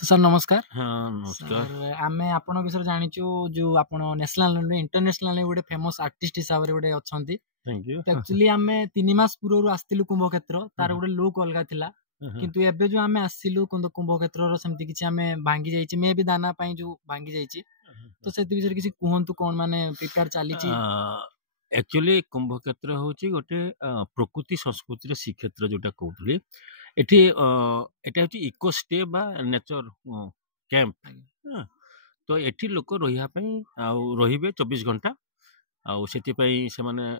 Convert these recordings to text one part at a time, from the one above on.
तो सर नमस्कार। हाँ नमस्कार। सर आमे आपण विषय जानिचु जो आपण नेशनल इंटरनेशनल गोटे फेमस आर्टिस्ट हिसाब रे गोटे अछंती। Thank you. तो एक्चुअली आमे 3 मास पूर्व आस्तिलु कुंभक्षेत्र तार गोटे लुक अलगा थिला किंतु एबे जो आमे आसिलु कुंभक्षेत्र रो सेमति किछि आमे भांगी जाईछि मे भी दाना पई जो भांगी जाईछि तो सेति विषय किछि कुहंतु कोन माने प्रिपेयर चालीछि। एक्चुअली कुंभक्षेत्र होची गोटे प्रकृति संस्कृति रे श्रीक्षेत्र जोटा कहउतली एठी एटा होची इको स्टे बा नेचर कैंप। तो एठी लोक रहिया पई आ रहिबे 24 घंटा आउ सेति पई से माने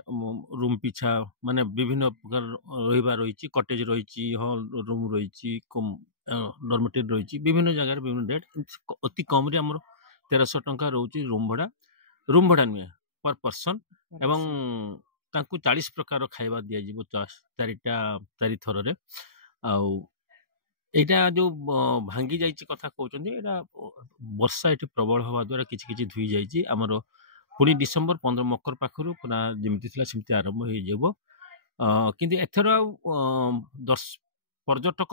रूम पिछा माने विभिन्न प्रकार रहिबा रहिछि कॉटेज रहिछि हॉल रूम रहिछि डॉर्मेटरी रहिछि विभिन्न जगह विभिन्न रेट अति कम रे हमर 1300 टंका रहउछि रूम भाड़ा नुए पर पर्सन एवं तांकु 40 प्रकार खाइबा दिया जिवो चारि थर रे आउ एटा जो भांगी जाइछि कथा कहउछन्ती एटा वर्षा एठी प्रबल हवा द्वारा किछि किछि धुई जाइछि हमर पुणी डिसेम्बर 15 मकर पाखरु पुरा जेमति थिला सेमति आरंभ होई जेबो किंतु एथर पर्यटक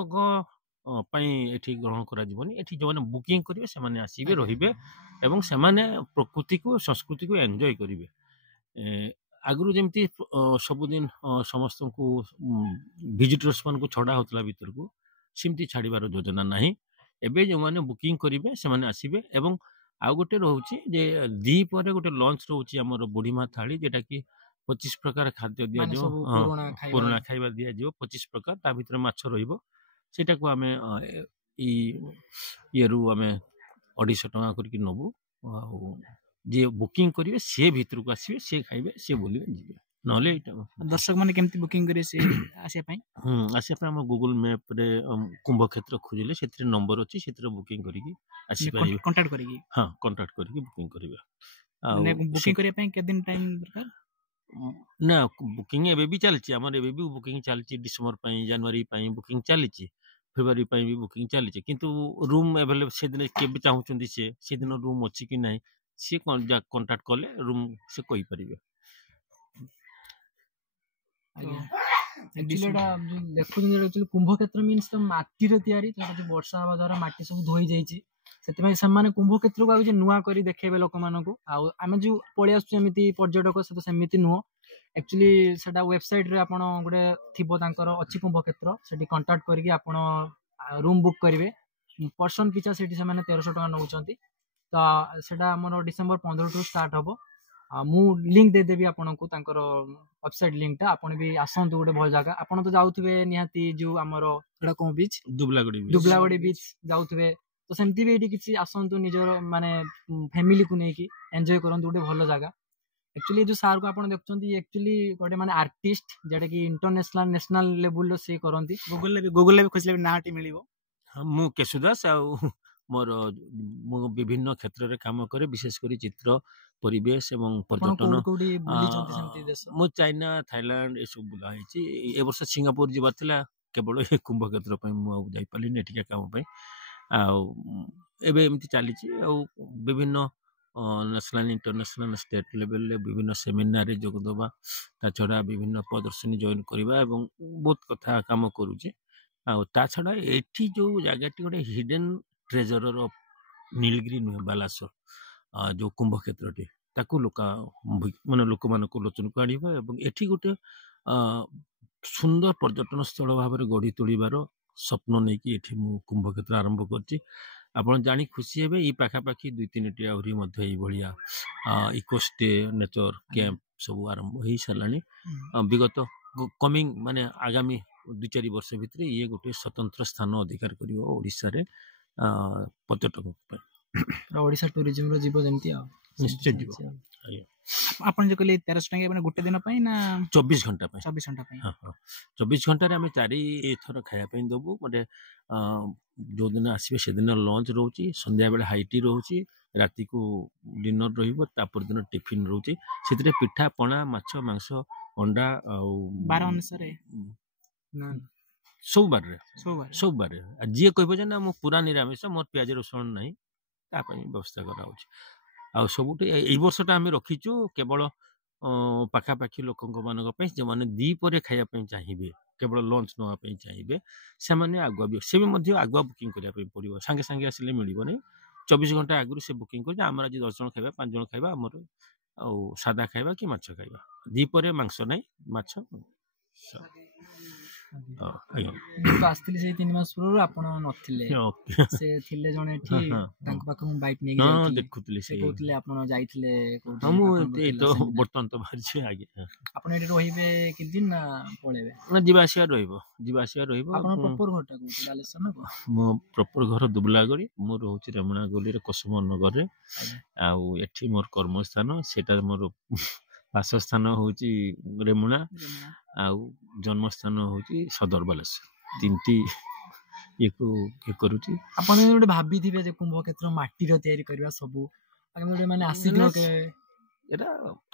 पई एठी ग्रहण करा जीवनी एठी जो माने बुकिंग करिवे से माने आसीबे रहिबे एवं से माने प्रकृति को संस्कृति को एन्जॉय करिवे। आगुरु जेमति सबुदिन समस्त को विजिटर्स मान को छड़ा होतला भीतर को सिमती छाड़ीबार योजना नाही। एबे जो माने बुकिंग करिवे से माने आसीबे एवं आउ गोटे रहउछि जे दी परे गोटे लंच रहउछि हमर बुढ़ीमा थाली जेटा कि 25 प्रकार खाद्य दिया जो पुराना खाइबा दिया जो 25 प्रकार ता भीतर माछ रहिबो सेटा को हमें ये रू हमें 250 टका करके नबू जे बुकिंग करिवे से भीतर को आसीबे से खाइबे से बोलिबे जिबे नले दर्शक माने केमती बुकिंग करे से आसिया पई आसिया पई हम गूगल मैप रे कुंभक्षेत्र खोजिले सेतिर नंबर अछि सेतिर बुकिंग करिकी आसी परिबे कांटेक्ट करिकी हां कांटेक्ट करिकी बुकिंग करिवे माने बुकिंग करिया पई के दिन टाइम दरकार ना बुकिंग एबे भी चलछि हमर एबे भी बुकिंग चलछि डिसेंबर पई जनवरी पई बुकिंग चलछि फेब्रुआरी पई भी बुकिंग चलछि किंतु रूम अवेलेबल से दिन के भी चाहुचंदी से दिन रूम अछि कि नै से कांटेक्ट करले रूम से कहि परिबे। एक्चुअली देखु कुंभक्षेत्र मीन्स तो माटी रे तयारी जो वर्षा हवा द्वारा माटी सब धोई जाइछि सेतिमे समान कुंभक्षेत्र को नुआ करी देखेबे लोक मानकु आमे जो पळि आसु एमिति पर्यटक से तो सेमिति नुह एक्चुअली सेटा वेबसाइट रे आपण गोटे थिबो तांकर अछि कुंभक्षेत्र सेठी कांटेक्ट करके आपण रूम बुक करिवे पर्सन पिछा सेठी से माने 1300 टका नउचंती तो सेटा हमर डिसेंबर 15 टू स्टार्ट हबो मु लिंक दे देबी आपण को तांकर वेबसाइट लिंक ता आपण भी आसंतु गोटे भल जगह आपण तो जाउथबे निहाती जो हमर एडा को बीच दुबलागड़ी बीच जाउथबे तो सेमती भी एठी किछि आसंतु निजर माने फैमिली को नेकी एन्जॉय करंतु गोटे भल जगह। एक्चुअली जो सार को आपण देखचंती एक्चुअली गोटे माने आर्टिस्ट जेटा कि इंटरनेशनल नेशनल लेवल लो से करंती गूगल ले भी खोजले नाटी मिलिबो मु केशुदास आ मोर विभिन्न क्षेत्र रे काम करे विशेष करी चित्र परिवेश एवं पर्यटन मु चाइना थाईलैंड ए सब बुला हिची ए वर्ष सिंगापुर जिबा थिला केवल कुंभक्षेत्र पई मु जाई पाली नेटिका काम पई आ एबे एमती चलीछि आ विभिन्न नेशनल इंटरनेशनल स्टेट लेवल ले विभिन्न सेमिनार रे जोग दबा ता छडा विभिन्न प्रदर्शनी जॉइन करबा एवं बहुत कथा काम करूछि आ ता छडा एठी जो जगहटी गोटे हिडन ट्रेजर ऑफ नीलगिरी नुहे बालासर जो कुंभक्षेत्रटी ताकू लोका माने लोक मान को लोचन को आनिबा एवं एठी गोटे सुंदर पर्यटन स्थल भाव में गढ़ी तोड़बार स्वप्न नहीं कि एठी मु कुंभक्षेत्र आरंभ करछि आपण जानी खुशी हेबे ई पाखापाखी 2-3 टी आउरी मध्ये ई भलिया इको स्टे नेचर कैंप सब आरंभ होई सरलानी विगत कमिंग माने आगामी 2-4 वर्ष भितरे ये गोटे स्वतंत्र स्थान अधिकार करिवो ओडिसा रे पर्यटक ओडिसा टूरिज्म रो जीव जेमती आ निश्चय जीव आपण जे कहले 1300 टका माने गोटे दिन पई ना 24 घंटा पई 24 घंटा पई हां 24 घंटा रे हमें 4 थर खाया पई दबो माने जो दिन आसीबे से दिन लंच रहउची संध्या बेले हाईटी रहउची राती को डिनर रहिबो तापर दिन टिफिन रहउची सेतरे पिठा पणा माछ मांस अंडा आ 12 अनुसार ना सब बार जे कहबो जे ना मो पूरा निरामिष मोर प्याज रसुन नाही ता पई व्यवस्था करा होची आ सबुटे एई वर्षटा हमें रखिचु केवल पाखापाखी लोक मान जो मैंने दी पर खाया चाहिए केवल लंच नापी चाहिए से आगुआ भी से आगुआ बुकिंग करने पड़ो सांगे सांगे आसिले मिलनी 24 घंटा आगु से बुकिंग कर आज 10 जन खाइबा 5 जन खाइबा आमर सादा खाइबा कि माछ खाइबा दीपर मांस ना माछ आसଥିଲି ସେଇ 3 ମାସ ପୂର୍ବରୁ ଆପଣ ନଥିଲେ ସେ ଥିଲେ ଜଣେ ଏଠି ତାଙ୍କ ପାଖକୁ ମୁଁ ବାଇକ୍ ନେଇକି ଯାଇଥିଲି ଦେଖୁଥିଲି ସେ କହୁଥିଲେ ଆପଣ ଯାଇଥିଲେ କୋଉଠି ମୁଁ ଏଇ ତ ବର୍ତ୍ତମାନ ତ ବାହାରିଛି ଆଜ୍ଞା ଆପଣ ଏଠି ରହିବେ କିଛି ଦିନ ନା ପଳେଇବେ ନା ଯିବା ଆସିବା ରହିବ ଆପଣ ପ୍ରପର ଘରଟା କୋଉଠି ବାଲେଶ୍ୱର ନା ମୋ ପ୍ରପର ଘର ଦୁବଲାଗଡ଼ି ମୁଁ ରହୁଛି ରେମୁଣାଗଲିରେ କସୁମ ନଗରରେ ଆଉ ଏଠି ମୋର କର୍ମସ୍ଥାନ ସେଟା ମୋର ବାସସ୍ଥାନ ହଉଛି ରେମୁଣା ଆଉ ଜନ୍ମସ୍ଥାନ ହଉଛି ସଦର ବାଲେଶ୍ୱର ତିନିଟି ଇଏ କରୁଛି ଆପଣ ଗୋଟେ ଭାବିଥିବେ ଯେ କୁମ୍ଭକ୍ଷେତ୍ର ମାଟିର ତିଆରି କରିବା ସବୁ ମାନେ ଆସିଥିବ ଏଟା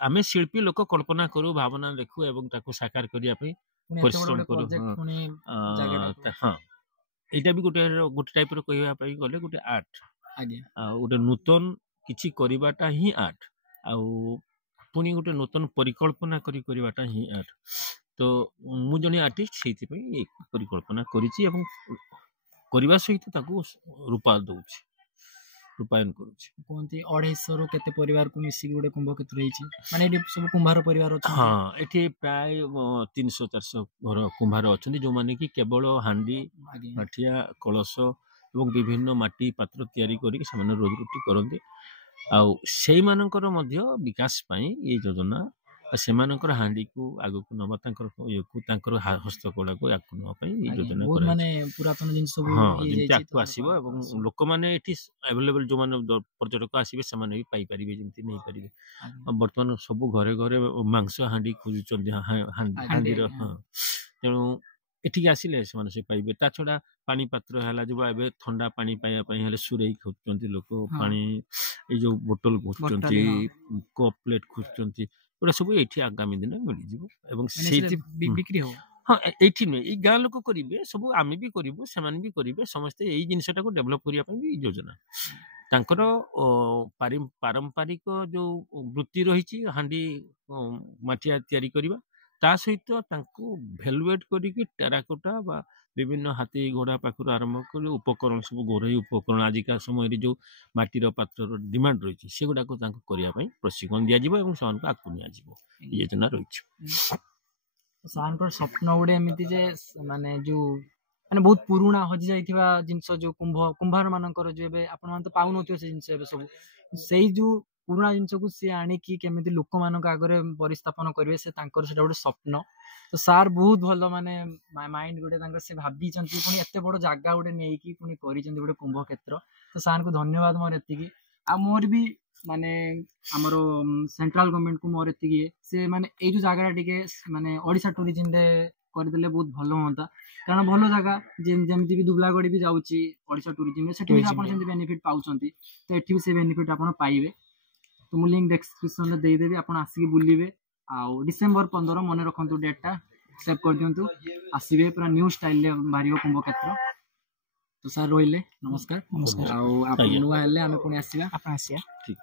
ଆମେ ଶିଳ୍ପୀ ଲୋକ କଳ୍ପନା କରୁ ଭାବନା ଦେଖୁ ଏବଂ ତାକୁ ସାକାର କରିବା ପାଇଁ ପରିଶ୍ରମ କରୁ ହଁ ଏଇଟା ବି ଗୋଟେ ଟାଇପ ର କହିବା ପାଇଁ ଗଲେ ଗୋଟେ ଆର୍ଟ ଆଉ ଗୋଟେ ନୂତନ କିଛି କରିବାଟା ହିଁ ଆର୍ଟ ଆଉ ପୁଣି ଗୋଟେ ନୂତନ ପରିକଳ୍ପନା କରିବାଟା ହିଁ ଆର୍ଟ ତ ମୁଁ ଜଣେ ଆର୍ଟିଷ୍ଟ ସେଇଥିପାଇଁ ଏ ପରିକଳ୍ପନା କରିଛି ଏବଂ କରିବା ସହିତ ତାକୁ ରୂପାୟନ କରୁଛି କୁହନ୍ତି 250 ରୁ କେତେ ପରିବାରକୁ ମିଶିକି ଗୋଟେ କୁମ୍ଭକ୍ଷେତ୍ର ହେଇଛି ମାନେ ଏଠି ସବୁ କୁମ୍ଭାର ପରିବାର ଅଛନ୍ତି ହଁ ଏଠି ପ୍ରାୟ 300-400 ଘର କୁମ୍ଭାର ଅଛନ୍ତି ଯୋଉମାନେ କି କେବଳ ହାଣ୍ଡି ମାଠିଆ କଳସ ଏବଂ ବିଭିନ୍ନ ମାଟି ପାତ୍ର ତିଆରି କରିକି ସେମାନେ ରୋଜି କରନ୍ତି ଆଉ ସେଇମାନଙ୍କର ମଧ୍ୟ ବିକାଶ ପାଇଁ ଏ ଯୋଜନା ସେମାନଙ୍କର ହାଣ୍ଡିକୁ ଆଗକୁ ନବା ତାଙ୍କର ହସ୍ତକଳାକୁ ଆଗକୁ ନବା ପାଇଁ ଏ ଯୋଜନା ମାନେ ପୁରାତନ ଜିନିଷ ଯେମିତି ଆଗକୁ ଆସିବ ଏବଂ ଲୋକମାନେ ଏଠି ଆଭେଲେବଲ ଯୋଉମାନେ ପର୍ଯ୍ୟଟକ ଆସିବେ ସେମାନେ ବି ପାଇପାରିବେ ଯେମିତି ନେଇପାରିବେ ବର୍ତ୍ତମାନ ସବୁ ଘରେ ଘରେ ମାଂସ ହାଣ୍ଡି ଖୋଜୁଛନ୍ତି ହାଣ୍ଡିର ତେଣୁ ଏଠିକି ଆସିଲେ ସେମାନେ ସେ ପାଇବେ ତା ଛଡା ପାଣି ପାତ୍ର ହେଲା ଯୋଉ ଏବେ ଥଣ୍ଡା ପାଣି ପାଇବା ପାଇଁ ହେଲେ ସୁରେଇ ଖୋଜୁଛନ୍ତି ଲୋକ ପାଣି ଏଇ ଯୋଉ ବୋଟଲ ଖୋଜୁଛନ୍ତି କପ୍ ପ୍ଲେଟ୍ ଖୋଜୁଛନ୍ତି ଏଗୁଡ଼ା ସବୁ ଏଇଠି ଆଗାମୀ ଦିନ ମିଳିଯିବ ଏବଂ ସେଇଠି ବିକ୍ରି ହବ ହଁ ଏଇଠି ନୁହେଁ ଏଇ ଗାଁ ଲୋକ କରିବେ ସବୁ ଆମେ ବି କରିବୁ ସେମାନେ ବି କରିବେ ସମସ୍ତେ ଏଇ ଜିନିଷଟାକୁ ଡେଭଲପ କରିବା ପାଇଁ ବି ଯୋଜନା ତାଙ୍କର ପାରମ୍ପରିକ ଯୋଉ ବୃତ୍ତି ରହିଛି ହାଣ୍ଡି ମାଠିଆ ତିଆରି କରିବା ତା ସହିତ ତାଙ୍କୁ ଭେଲୁଏଟ୍ କରିକି ଟେରାକୋଟା ବା ବିଭିନ୍ନ ହାତୀ ଘୋଡ଼ା ପାଖରୁ ଆରମ୍ଭ କରି ଉପକରଣ ସବୁ ଘରୋଇ ଉପକରଣ ଆଜିକା ସମୟରେ ଯୋଉ ମାଟିର ପାତ୍ରର ଡିମାଣ୍ଡ ରହିଛି ସେଗୁଡାକୁ ତାଙ୍କୁ କରିବା ପାଇଁ ପ୍ରଶିକ୍ଷଣ ଦିଆଯିବ ଏବଂ ସେମାନଙ୍କୁ ଆଗକୁ ନିଆଯିବ ଏ ଯୋଜନା ରହିଛି ସାରଙ୍କର ସ୍ୱପ୍ନ ଗୋଟେ ଏମିତି ଯେ ମାନେ ଯୋଉ ମାନେ ବହୁତ ପୁରୁଣା ହଜି ଯାଇଥିବା ଜିନିଷ ଯୋଉ କୁମ୍ଭାର ମାନଙ୍କର ଯୋଉ ଏବେ ଆପଣ ମାନେ ତ ପାଉନଥିବେ ସେ ଜିନିଷ ଏବେ ସବୁ ସେଇ ଯୋଉ ପୁରୁଣା ଜିନିଷକୁ ସିଏ ଆଣିକି କେମିତି ଲୋକମାନଙ୍କ ଆଗରେ ପରିସ୍ଥାପନ କରିବେ ସେ ତାଙ୍କର ସେଟା ଗୋଟେ ସ୍ୱପ୍ନ ତ ସାର୍ ବହୁତ ଭଲ ମାନେ ମାଇଣ୍ଡ ଗୋଟେ ତାଙ୍କର ସେ ଭାବିଛନ୍ତି ପୁଣି ଏତେ ବଡ ଜାଗା ଗୋଟେ ନେଇକି ପୁଣି କରିଛନ୍ତି ଗୋଟେ କୁମ୍ଭକ୍ଷେତ୍ର ତ ସାରଙ୍କୁ ଧନ୍ୟବାଦ ମୋର ଏତିକି ଆଉ ମୋର ବି ମାନେ ଆମର ସେଣ୍ଟ୍ରାଲ ଗଭର୍ଣ୍ଣମେଣ୍ଟକୁ ମୋର ଏତିକି ସେ ମାନେ ଏଇ ଯୋଉ ଜାଗାଟା ଟିକେ ମାନେ ଓଡ଼ିଶା ଟୁରିଜିମରେ କରିଦେଲେ ବହୁତ ଭଲ ହୁଅନ୍ତା କାରଣ ଭଲ ଜାଗା ଯେମିତି ବି ଦୁବଲାଗଡ଼ି ବି ଯାଉଛି ଓଡ଼ିଶା ଟୁରିଜିମରେ ସେଠି ବି ଆପଣ ସେମିତି ବେନିଫିଟ୍ ପାଉଛନ୍ତି ତ ଏଠି ବି ସେ ବେନିଫିଟ୍ ଆପଣ ପାଇବେ ତ ମୁଁ ଲିଙ୍କ ଡେସ୍କ୍ରିପସନରେ ଦେଇଦେବି ଆପଣ ଆସିକି ବୁଲିବେ ଆଉ December 15 ମନେ ରଖନ୍ତୁ ଡେଟ୍ଟା ସେଭ୍ କରିଦିଅନ୍ତୁ ଆସିବେ ପୁରା ନ୍ୟୁ ଷ୍ଟାଇଲରେ ବାହାରିବ କୁମ୍ଭକ୍ଷେତ୍ର ତ ସାର୍ ରହିଲେ ନମସ୍କାର ଆଉ ଆପଣ ନୂଆ ହେଲେ ଆମେ ପୁଣି ଆସିବା ଠିକ